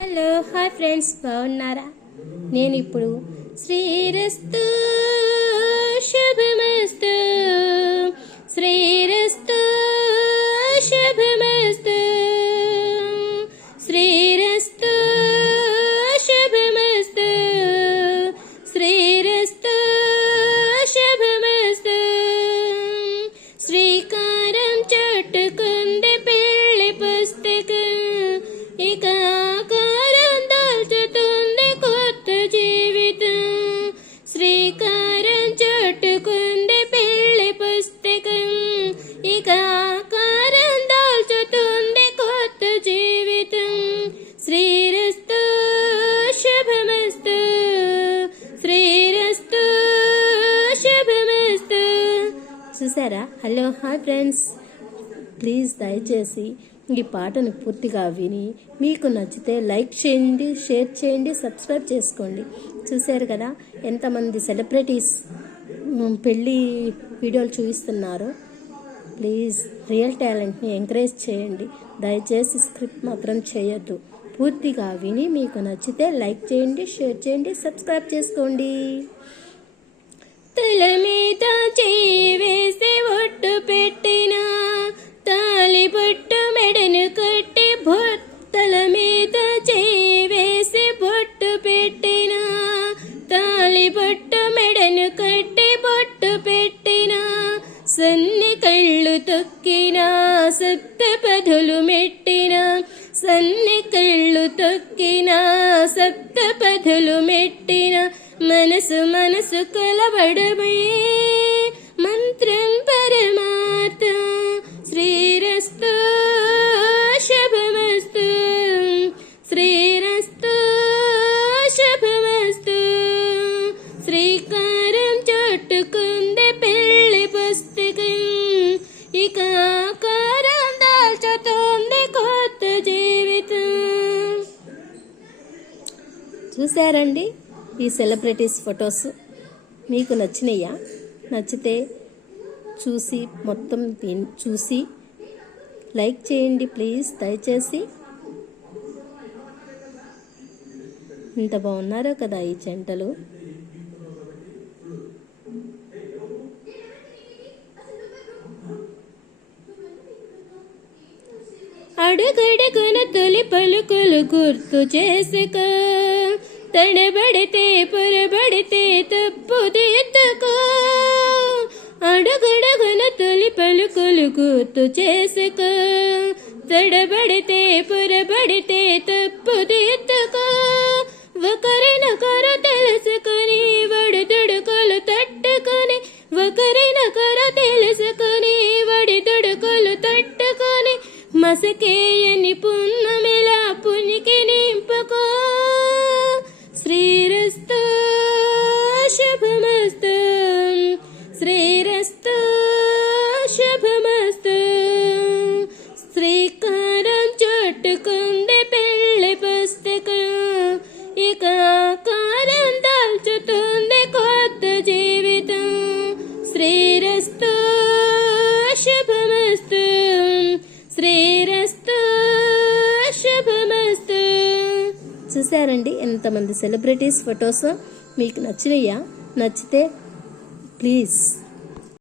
Hello hi friends, బాగున్నారా? నేను ఇప్పుడు శ్రీరస్తు శుభమస్తు శ్రీరస్తు శుభమస్తు శ్రీరస్తు శుభమస్తు శ్రీరస్తు శుభమస్తు శ్రీకారం చుట్టుకుంది పెళ్లి పుస్తకం, ఇక శ్రీకారం చుట్టుకుంది పెళ్లి పుస్తకం, ఇక ఆకారం దాల్చుతుంది కొత్త జీవితం. శ్రీరస్తు శుభమస్తు శ్రీరస్తు శుభమస్తు. చూసారా? హలో హాయ్ ఫ్రెండ్స్, ప్లీజ్ దయచేసి ఈ పాటను పూర్తిగా విని మీకు నచ్చితే లైక్ చేయండి, షేర్ చేయండి, సబ్స్క్రైబ్ చేసుకోండి. చూశారు కదా ఎంతమంది సెలబ్రిటీస్ పెళ్ళి వీడియోలు చూపిస్తున్నారు. ప్లీజ్ రియల్ టాలెంట్ని ఎంకరేజ్ చేయండి, దయచేసి స్క్రిప్ట్ మాత్రం చేయొద్దు. పూర్తిగా విని మీకు నచ్చితే లైక్ చేయండి, షేర్ చేయండి, సబ్స్క్రైబ్ చేసుకోండి. తల మీద చేయి వేసి ఒట్టు పెట్టిన తాలి బొట్టు మెడను కట్టి తల మీద చేయి వేసి బొట్టు పెట్టిన తాలి బొట్టు మెడను కట్టి బొట్టు పెట్టిన సన్ని కళ్ళు తొక్కిన సప్త పదులు మెట్టిన సన్ని కళ్ళు తొక్కిన సప్త పదులు మెట్టిన మనసు మనసు కలబడమయే మంత్రం పరమాత్మ. శ్రీరస్తు శుభమస్తు శ్రీరస్తు శుభమస్తు శ్రీకారం చుట్టుకుంది పెళ్లి పుస్తకం, ఇక ఆకారం దాల్చుతుంది కొత్త జీవితం. చూసారండి ఈ సెలబ్రిటీస్ ఫొటోస్? మీకు నచ్చినాయా? నచ్చితే చూసి లైక్ చేయండి ప్లీజ్, దయచేసి. ఇంత బాగున్నారో కదా ఈ జంటలు. అడుగడుగున తొలి పలుకులు గుర్తు చేసుకో, తడబడితే పొరబడితే తప్పు దిద్దుకో. అడుగడుగున తొలి పలుకులు గుర్తు చేసుకో, తడబడితే పొరబడితే తప్పు దిద్దుకో. ఒకరినొకరు తెలుసుకుని వడిదుడుకులు తట్టుకొని, ఒకరినొకరు తెలుసుకుని వడిదుడుకులు తట్టుకొని, మసకేయని పున్నమిలా పునికి నింపుకో. శ్రీరస్తు శుభమస్తు శ్రీరస్తు శుభమస్తు శ్రీకారం చుట్టుకుంది పెళ్లి పుస్తకం, ఇక ఆకారం దాల్చుతుంది కొత్త జీవితం. శ్రీరస్తు శుభమస్తు శ్రీరస్తు శుభమస్తు. చూసారండి ఎంతమంది సెలబ్రిటీస్ ఫొటోస్? మీకు నచ్చినాయా? నచ్చితే ప్లీజ్